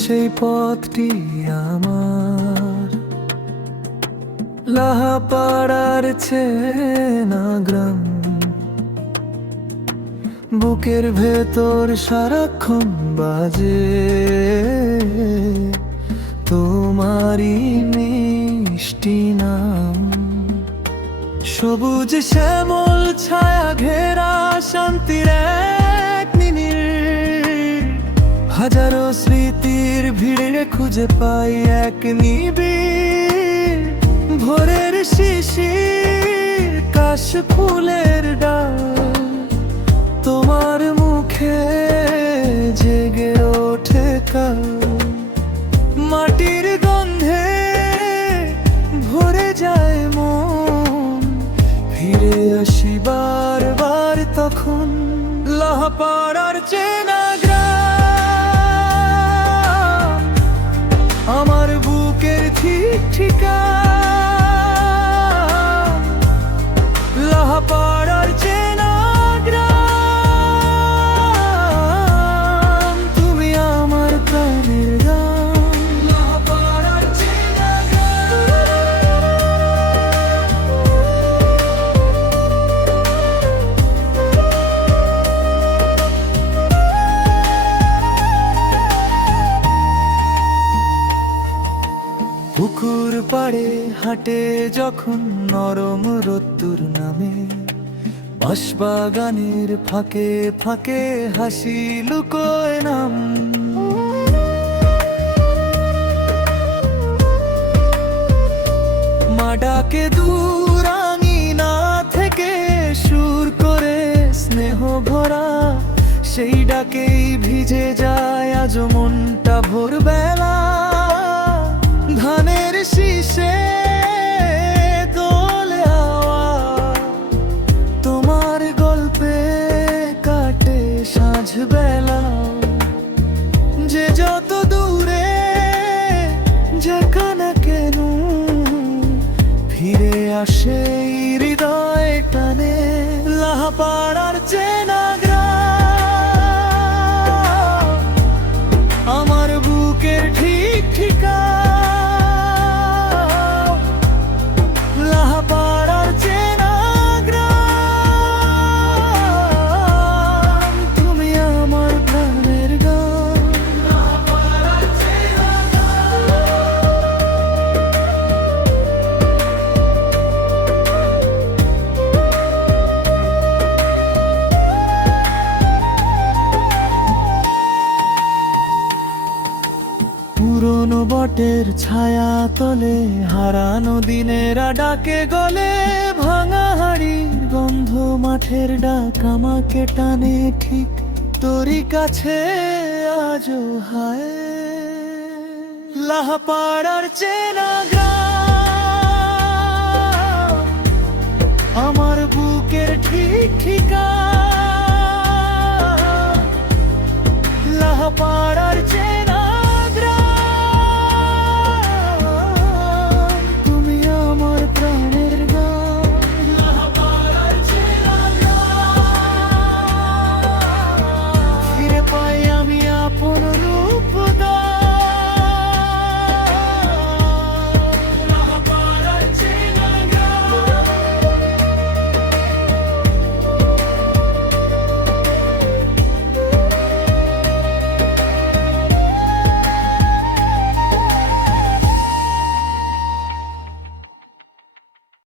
সেই পথটি আমার, লাহাপাড়ার চেনা গ্রাম। বুকের ভেতর সারাক্ষণ বাজে তোমারই মিষ্টি নাম। সবুজ শ্যামল ছায়া ঘেরা শান্তির এক নিনিড়, হাজারো স্মৃতির ভিড়ে খুঁজে পাই এক নিবিড়। ভোরের শিশির, কাশ ফুলের ডাল, তোমার মুখে জেগে ওঠে কাল। মাটির গন্ধে ভরে যায় মন, ফিরে আসি বারবার তখন। লাহাপাড়ার চেনা গ্রাম, আমার বুকের ঠিক ঠিকানা। লাহাপাড়ার চেনা গ্রাম, তুমি আমার প্রাণের গান। লাহাপাড়ার চেনা পুকুর পাড়ে হাঁটে যখন নরম রোদ্দুর নামে, বাঁশবাগানের ফাঁকে ফাঁকে হাসি লুকোয় নাম। মা ডাকে দূর আঙিনা থেকে সুর করে স্নেহ ভরা, সেই ডাকেই ভিজে যায় আজ মনটা ভোরবেলা। ধানের শীষে দোলে আওয়াজ, তোমার গল্পে কাটে সাঁঝ বেলা। যে যত দূরে যেখানে কেন, ফিরে আসে হৃদয় টানে। লাহাপাড়ার চেনা গ্রাম, আমার বুকের ঠিক ঠিকানা। লাহাপাড়ার চেনা গ্রাম, তুমি আমার প্রাণের গান। লাহাপাড়ার চেনা পুরনো বটের ছায়া তলে হারানো দিনের ডাকে গলে, ভাঙা হাড়ির গন্ধ মাঠের ডাক আমাকে টানে ঠিক তোরই কাছে আজও হায়। লাহাপাড়ার চেনা গ্রাম, আমার বুকের ঠিক ঠিকানা।